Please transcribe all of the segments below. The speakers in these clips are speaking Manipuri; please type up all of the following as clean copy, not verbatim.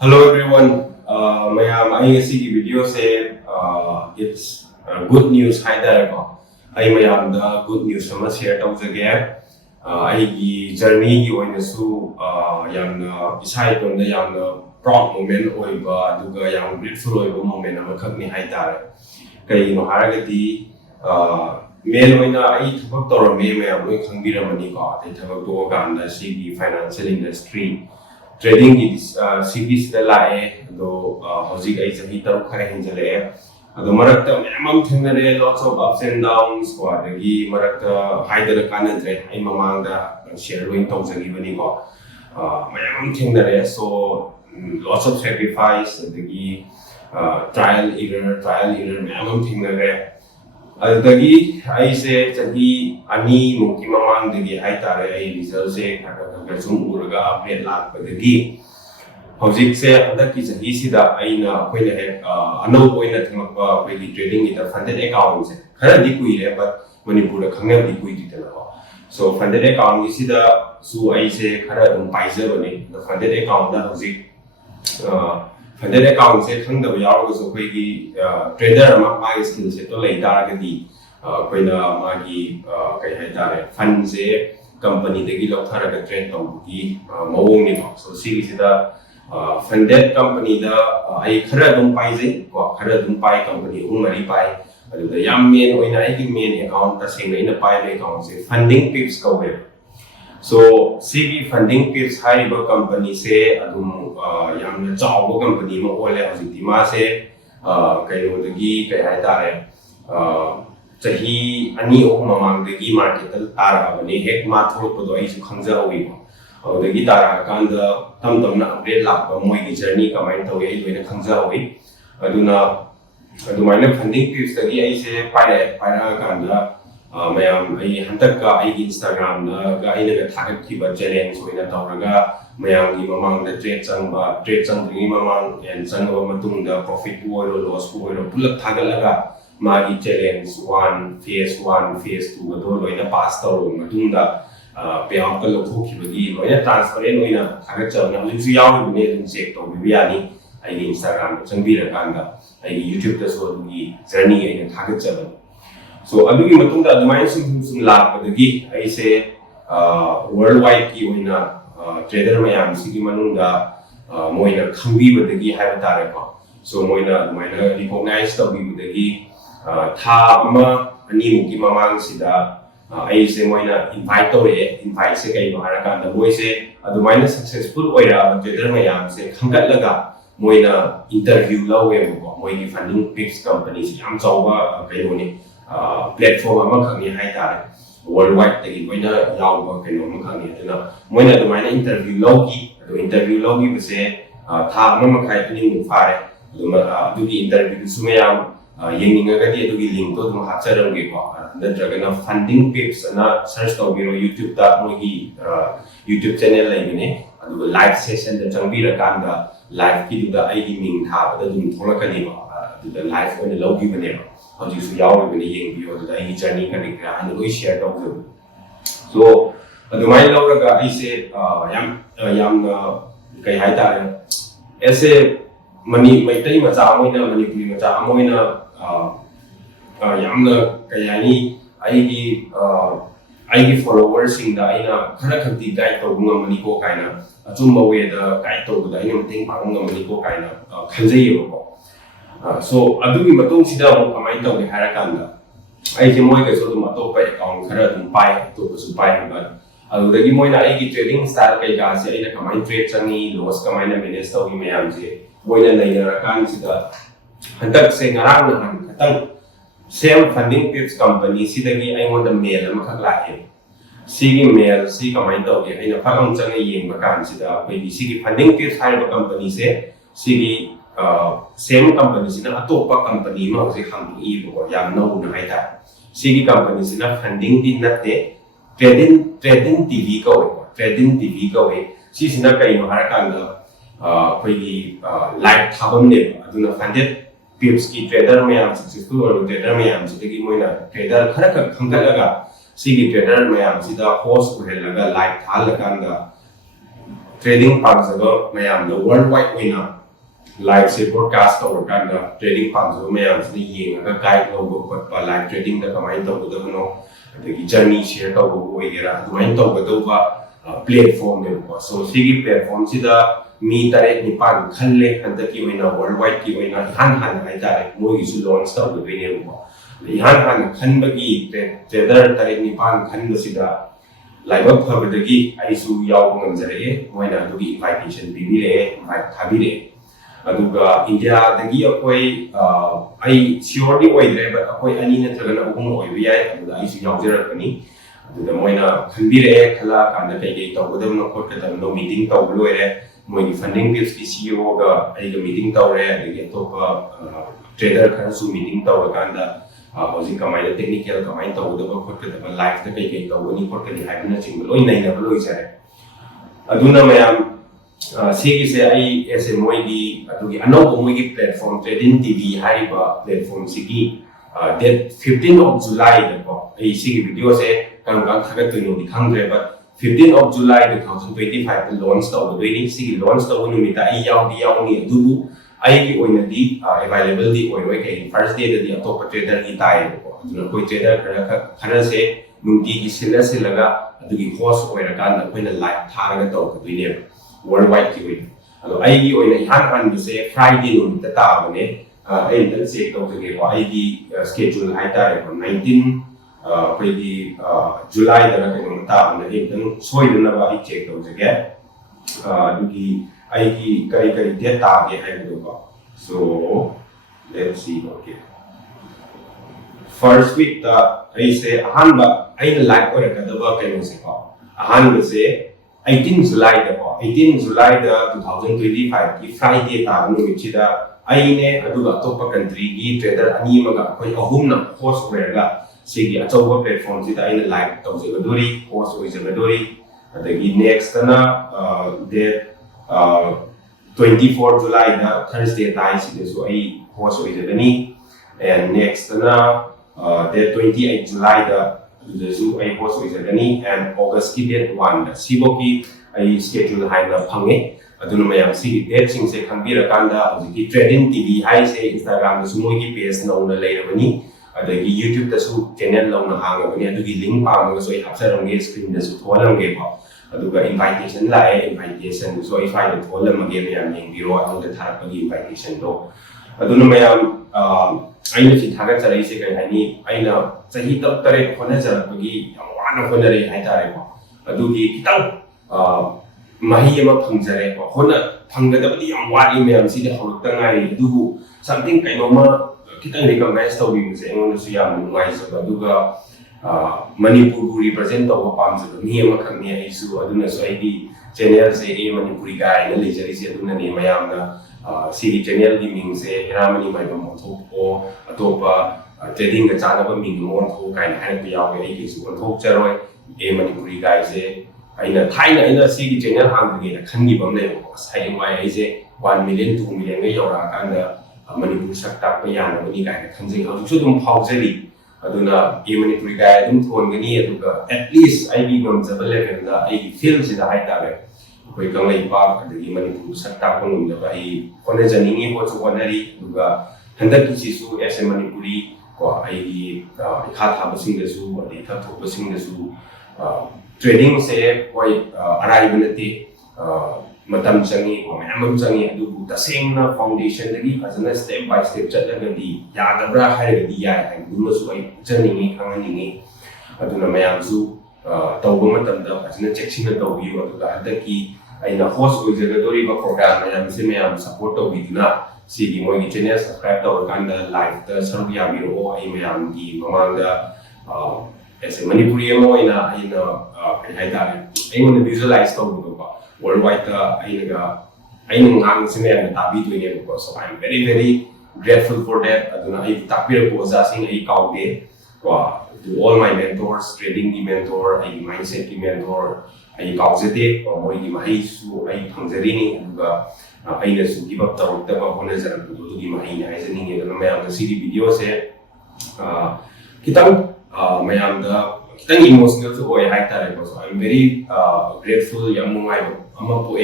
Hello everyone. Mayam ai si video se it's good news hai da ko. Ai mayam da good news sama share tau jage. Ai gi journey gi oina su yam na isai ton da yam na proud moment oi ba duga yam grateful oi ba moment ama khak ni hai da. Kai no haraga di mail oina ai thapak tor me mayam loi khangbira mani ko. Ai thapak to ga anda si gi financial industry trading की सीरीज द लाए दो हौजिक आई सही तरह खरे हिंजले अदो मरक्ता मैम थेंगरे lots of ups and downs को अदगी मरक्ता हाइदर कानद्रे आई ममांगदा शेयर लोइन तौजगी बनी को मैम थेंगरे so lots of sacrifice अदगी trial error मैम थेंगरे अदगी आई से चही अनि मुकी ममांगदगी हाइ तारे आई रिजल्ट से सुम उरगा अपडेट लापदगी हौजिक से अंदर की चही सिदा आइना कोइना हे अनौ कोइना थमकवा कोइगी ट्रेडिंग इ द फंडेड अकाउंट से खरा दि कुइरे बट मणिपुर द खंगने दि कुइ दि तला सो फंडेड अकाउंट की सिदा सु आई से खरा दम पाइजे बने द फंडेड अकाउंट दा हौजिक फंडेड अकाउंट से खंगदब यावग सो कोइगी ट्रेडर अमा माइ स्किल से तो लेइ तारगदि कोइना मागी कई हाइ तारे फंड से कंपनी दगी लौथारगा ट्रेड तौबगी मवोंग नि सो सिगिसिदा फंडेड कंपनी दा आई खरा दुम पाइजे को खरा दुम पाइ कंपनी उमरी पाइ अदुदा याम मेन ओइना आइगी मेन अकाउंट ता सेंगैना पाइ बे अकाउंट से फंडिंग पिप्स कवे सो सिगी फंडिंग पिप्स हाइबा कंपनी से अदुम यामना चावबो कंपनी म ओले हजिति मा से कइरोदगी कइ हाइ तारे चही अनि ओ ममांगदगी मार्केट ताराबने हेक मा थोरपदो आइसु खंजावी अदगी तारा कांद तम तमना अपडेट लाप मोइगी जर्नी कमाइन तवे आई लोइना खंजावी अदुना अदुमाइना फंडिंग पिप्स दगी आइसे पाइरा कांद मयाम आई हंतक का आई इंस्टाग्राम गा आइना थागत खिबा चैलेंज होइना तौरगा मयाम की ममांग द ट्रेड चंगबी ममांग एंड चंगबा मतुंग द प्रॉफिट ओइरो लॉस ओइरो पुलक थागलगा मागी चैलेंज 1 फेज 2 गदो लोइना पास तौरो मतुंगा पे आउट का लोथो खिबगी लोइना ट्रांसपेरेंट ओइना थागत चौना लिसु यावबने दुम चेक तो बियानी आई इंस्टाग्राम चंगबीरा कांदा आई यूट्यूब द सो दुगी जर्नी आइना थागत चबन सो अदुगी मतुंगा अदुमाइन सुम लापदगी आई से वर्ल्ड वाइड की ओइना ट्रेडर मयाम सिगी मनुंगा मोइना खंबीबदगी हाइबा तारे को सो मोइना अदुमाइना रिकॉग्नाइज तौबीबदगी था अमा अनि मुकी ममांग सिदा आई से मोइना इनवाइट तौरे इनवाइट से कई बाहर का मोइ से अदुमाइना सक्सेसफुल ओइरा ट्रेडर मयाम से खंगतलगा मोइना इंटरव्यू लौवे को मोइगी फंडिंग पिप्स कंपनी से हम चौबा कइरोनी प्लेटफॉर्म अमा खंगी हाइ तारे वर्ल्ड वाइड तगी मोइना यावबा कइनो अमा खंगी अदुना मोइना अदुमाइना इंटरव्यू लौगी बसे था अमा मखाइ अनि मुफारे अदुगी इंटरव्यू सुमयाम येंगिंगगदी अदुगी लिंक तो दुम हाचरंगे को नत्रगना फंडिंग पिप्स ना सर्च तौबिरो यूट्यूब ता मोगी यूट्यूब चैनल लेबिने अदुगा लाइव सेशन द चंगबीरा कांदा लाइव की दुदा आईगी मिंग थाबदा दुम थोलकनी को दुदा लाइव ओने लौगी बने हजिसु यावबने येंगियो दुदा आई जर्नी कने का अन लोई शेयर तौजो सो अदुमाइ लौरगा आइसे याम कई हाइ तारे ऐसे मनी मैतई मचा मोइना मणिपुरी मचा मोइना यामना कयानी आईगी फॉलोवर्स सिंग दा आइना खरा खंती गाइड तौबुंगा मनी को काइना अचुम्बा वे दा गाइड तौबुदा आइना मतेंग पांगा मनी को काइना खंजैयो को सो अदुगी मतुंग सिदा मो कमाइन तौगे हारा कांदा आइजे मोइ के सो दुम अतोपा अकाउंट खरा दुम पाइ तो सु पाइ बट अदुदगी मोइना आईगी ट्रेडिंग स्टाइल कई का से आइना कमाइन ट्रेड चंगी लॉस कमाइन मैनेज तौगी मयाम से मोइना नैना कान सिदा हंतक से ngaraang nahan katang सेम फंडिंग पिप्स कंपनी सिदगी आइमोंदा मेल अमा खक लाए सिगी मेल सि कमाइन तौगे आइना फागम चंगे येंग बकान सिदा कोइगी सिगी फंडिंग पिप्स हाइबा कंपनी से सिगी सेम कंपनी सिना अतोपा कंपनी मा होजे हांगी बको याम नौ न हाइता सिगी कंपनी सिना फंडिंग दि नते ट्रेडिंग टीवी को सि सिना कई महार कांदा कोइगी लाइव थाबम ने अदुना फंडेड पिप्स की ट्रेडर में आम सक्सेसफुल और ट्रेडर में आम सिदगी मोइना ट्रेडर खरा खंगलगा सिगी ट्रेडर में आम सिदा होस्ट को हेलगा लाइव थाल कांगा trading pamjaba mayam the worldwide winner live se broadcast tawrkanda trading pamjaba mayam se yenga guide logo khotpa live trading da kamai tawdabno adagi journey share tawbo oigera adumain tawgadawba platform ne ko so sigi platform sida mi tare nipan khalle handaki oina worldwide ki oina han hai tare moi su launch tawdabine ko han khanbagi trader tare nipan khanbasida Laibak Pabadagi, I su Yao Manzare, Moina Dugi invitation Bibire, invite Tabire. Aduga India, the Gia Koi, I surely wait, but Akoi Anina Tagana Oya, I su Yao Zerapani. The Moina Kambire, Kala, and the Peggy Tawadam, Kokata, no meeting Tawloe, Moini Fundingpips CEO, a meeting Tawre, and the Topa trader Kansu meeting Tawaganda. Housing kamai technical kamai tawdaba khotkadaba live ta kai kai tawani khotkani haibna chingba loi naina loi sare aduna mayam sigi se ai ese moigi adugi anobo moigi platform Tradin TV haiba platform sigi date 15 of July da ko ai sigi video se kan thagat tu ni khangre but 15 of July 2025 launch tawdoi ni sigi launch tawuni mita ai yaw ni adubu I oina di available di oina kay first day da di atop trader ni tayo ko aduna koi trader kana se nungti ki sila ga adugi host oina kan na koina live tharaga to ko duine worldwide ki oina ado ai gi oina han se Friday no ta ta bane ai dan se to ke ko ai gi schedule hai ta ko 19 koi di July da ka no ta na ai dan soi na ba ai check to ke adugi I kari date target hai ko so let's see okay first week I say ahanba I like or kadaba kaino se ko ahanba se 18 July da ko 18 July da 2025 ki Friday ta no michida I ne aduga topa country gi trader ani maga koi ahum na host wera sigi achoba platform sida I like tawjebadori host oijebadori adagi next na date 24 July na Thursday tayo sila so ay host oy gani and next na date 28 July da so ay host oy gani and August ki date 1 da sibo ki ay schedule hay na phange aduna mayam si date sing se khambira kanda ki Tradin TV hay se Instagram da sumo ki page na una leirabani adagi YouTube da su channel na una hangabani adugi link pa mo so ay hapsarong screen da su tholang ge ko aduga invitation invitation so if I told them again I am biro adu the tharapagi invitation do aduna mayam aina chi thaga charai se kai hani aina chahi tab tare khona jarapagi yamwana khona re hai tare ko adugi kitang mahi ma phangjare ko khona phanggadabadi yamwari mayam si de hawta ngai adugu something kainoma kitang recognize to bi se ngon su yam ngai so aduga Manipur represent to pam se mi ma khang ni ai su aduna so ai di channel se A Manipuri Guy na le jari se aduna ni mayam na si channel di ming se ramani mai bam thok o atopa trading ga chana ba ming mon thok kai na hai piaw ge ai su thok charoi A Manipuri Guy se aina thaina aina si channel hang ge na khangi bam le ko sai mai ai se 1 million 2 million ge yora kan da Manipur sakta pa yan ba ni ga khanjing au su dum phau jari aduna A Manipuri Guy dum thon gani aduga at least I be gam jabal level da I feel sida hai tare koi kang lai pa adagi Manipur sakta ko num da ai kone janingi ko chu konari aduga handak ki su as Manipuri ko ai kha tha basing da su adi tha thok basing da su trading se koi arai banati matam changi ko mayam changi adubu tasengna foundation lagi fazana step by step chatlaga di yadabra hairga di ya ai dum su ai janingi khangani aduna mayam su tawba matam da fazana checksina tawbi wa da hadaki aina host oijagadori ba program mayam se mayam support tawbi dina sigi moi gi channel subscribe taw kanda live da saru ya biro ai mayam gi mamanga as Manipuri mo ina kai da ai mon visualize tawbu ko worldwide I ngang sine and tabi to ne ko so I'm very grateful for that aduna I tapir ko za sing I kau de ko to all my mentors trading the mentor I mindset the mentor I kau jete ko moi di mai su I phangjari ni aduga I na su give up ta ba ko na zara to di mai na ai jani ne na mayam da siri video se kitang mayam da kitang emotional so oy haitare ko so I'm very grateful yang nungai ama po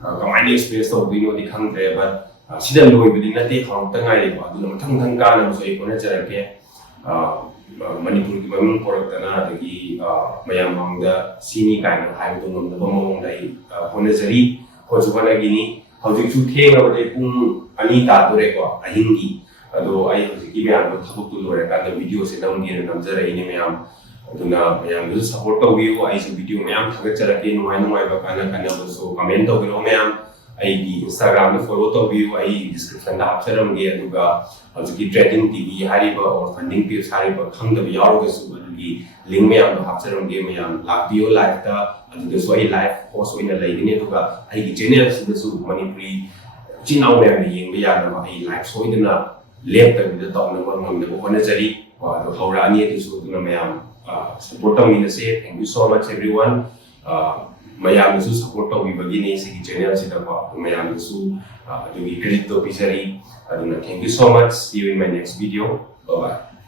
kamai experience to bino di khangre but sida loi bidi na te khang tangai ko adu thang thang ka na so ko na jarake Manipur ki mamung product na dagi mayam mangda sini kind hai to ngam da mong dai honezari ko ju bana gini hauji chu theng na de pung ani ta dore ko ahingi ado ai hauji ki mayam thapuk tu lore ka da video se dam gi na namjara ini mayam aduna mayam du support to view ai se video mayam thagat jarake nuai ba kana kana so comment to giro mayam ai di Instagram da follow to view ai description da hapcharam ge aduga hauji Tradin TV hariba or Fundingpips hariba khangda bi yaru gasu adugi link mayam da hapcharam ge mayam video live da aduga so ai live post oina laigini aduga ai gi channel sida su Manipuri chinau mayam yeng ba ya na ai live so ina lep ta bi da taw na ngam da ko na jari wa do hawra ani tu su na mayam support to me say thank you so much everyone mayam su support to we begini si channel sida ko mayam su adugi credit to pisari aduna thank you so much see you in my next video bye bye